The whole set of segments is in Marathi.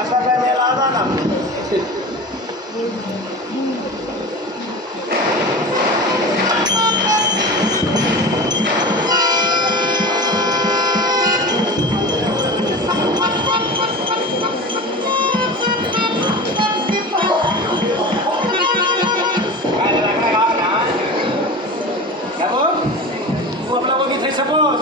అసలు ఎలా అన్నా suppose.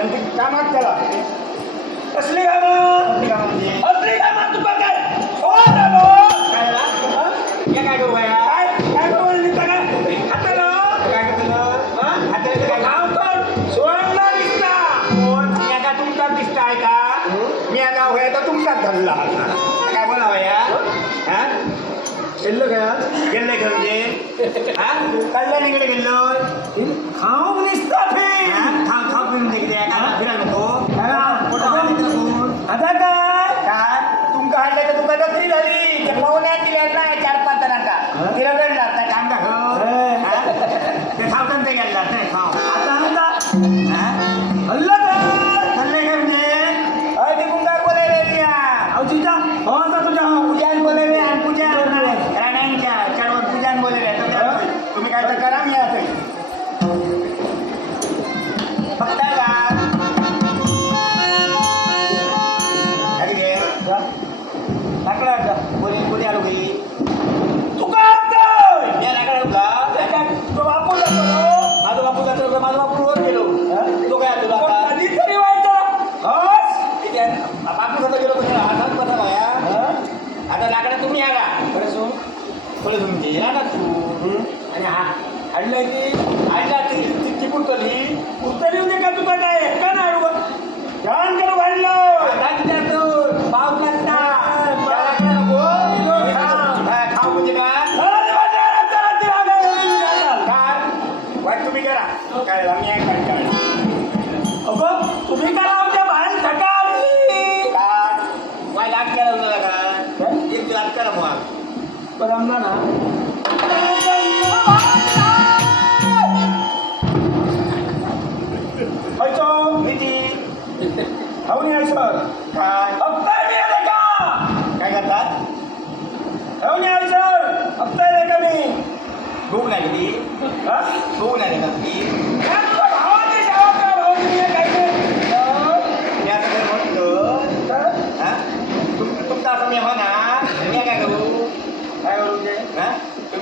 आणि ते कामात त्याला? कसली कामं असली कामात तुका हो, काय? काय करू बाया काय? काय करू काय करतलं हाताला काय? काम कर दिसता कोण आता तुमचाच दिसता आहे का? हो? मी आता होय आता तुमचाच धरला काय बोला बाया? हो? हा? गेलं का गेलं का म्हणजे? हा? काय तिला दंड लागता कांदा हो? ते सावकांत ते साव हो. आता थोडं म्हणजे या ना तू. आणि हा हाडलं की हाडला ती तिची उतरली उतरली होती म्हणजे का तुका काय का नाही रुग ध्यान करू वाढलं लागत्यातून पाव लागता खाऊ म्हणजे का काय? तुम्ही करा. काय आम्ही काय करा अगं तुम्ही करा. బ్రహ్మణ అవును యాశ్వర్ काय हप्ताय मी आले का काय करतात राहून या सर हप्ताय आले का मी भूक लागली हा भूक लागली का मी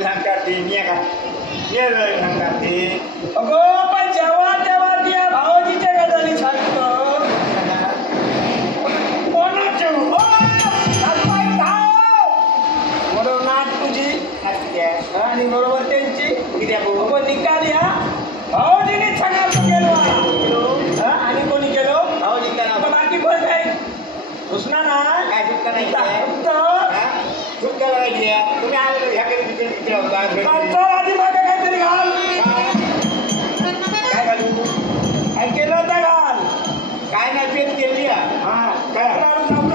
घाण ये घाण काढते अगो पण जेव्हा तेव्हा त्या भावाजीच्या गजाली सांगतं कोणाचे बरोबर नाट तुझी आणि बरोबर त्यांची किद्या बरोबर निकाल या भावाजीने सांगायचं केलं आणि कोणी केलं भावाजी करा बाकी कोण काय घुसणार ना काय सुटका नाही. तर सुटका लागायची काय नाही पेन केली हा काय?